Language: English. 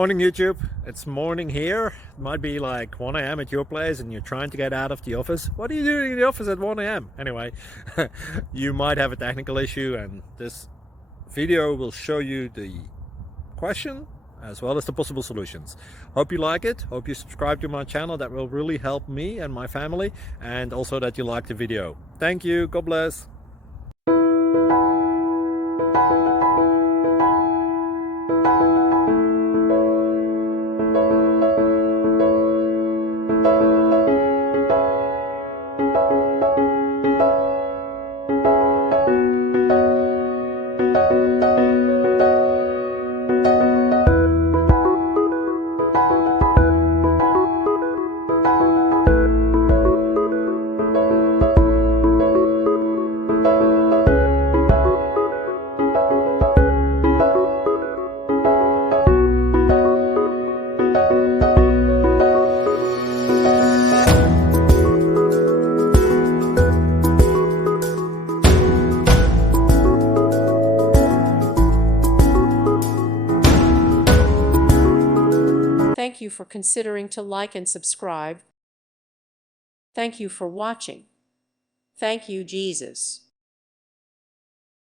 Morning YouTube, it's morning here. It might be like 1 a.m. at your place and you're trying to get out of the office. What are you doing in the office at 1 a.m.? Anyway, you might have a technical issue and this video will show you the question as well as the possible solutions. Hope you like it, hope you subscribe to my channel. That will really help me and my family, and also that you like the video. Thank you, God bless. Thank you for considering to like and subscribe. Thank you for watching. Thank you, Jesus.